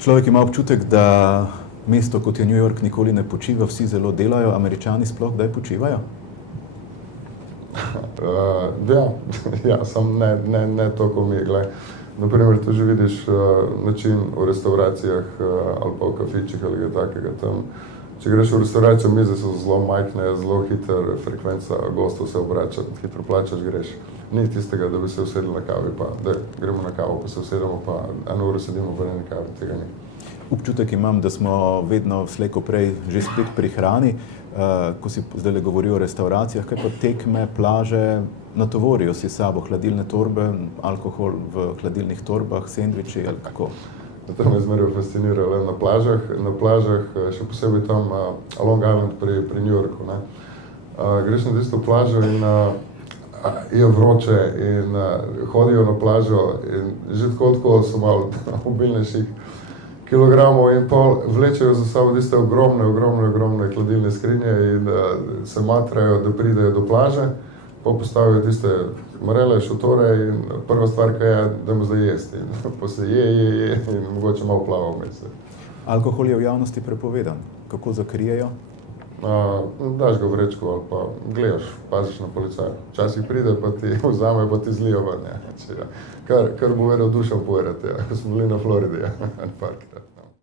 Človek ima občutek, da mesto kot je New York nikoli ne počiva, vsi zelo delajo, Američani sploh kdaj počivajo? Ja, samo ne toliko mi, glej. Naprimer, tu že vidiš način v restauracijah ali pa v kafičih ali kaj takega tam. Če greš v restauracijo, mize so zelo majhne, zelo hiter, frekvenca gostov se obrača, hitro plačaš, greš. Ni tistega, da bi se usedli na kavi, pa da gremo na kavo, pa se usedemo, pa eno uro sedimo v eni kavi, tega ni. Občutek imam, da smo vedno slej ko prej že spet pri hrani. Ko si zdaj govoril o restauracijah, kaj pa tekme, plaže, natovorijo si sabo hladilne torbe, alkohol v hladilnih torbah, sendviči ali kako? To me zmeraj fascinira na plažah, še posebej tam Long Island pri New Yorku. Greš na tisto plažo in je vroče in hodijo na plažo in že tako so malo obilnejših kilogramov in pol vlečejo za sabo tiste ogromne hladilne skrinje in se matrajo, da pridejo do plaže, pa postavijo tiste morele, šotore in prva stvar, kaj je, da mu zdaj jesti. In pa se je in mogoče malo plava vmes. Alkohol je v javnosti prepovedan. Kako zakrijejo? Daš ga v vrečko ali pa gledaš, paziš na policaja. Včasih pride, pa ti vzame, pa ti zlijo ven. Kar bo verjel dušo povedati, ko smo bili na Floridi, parkrat.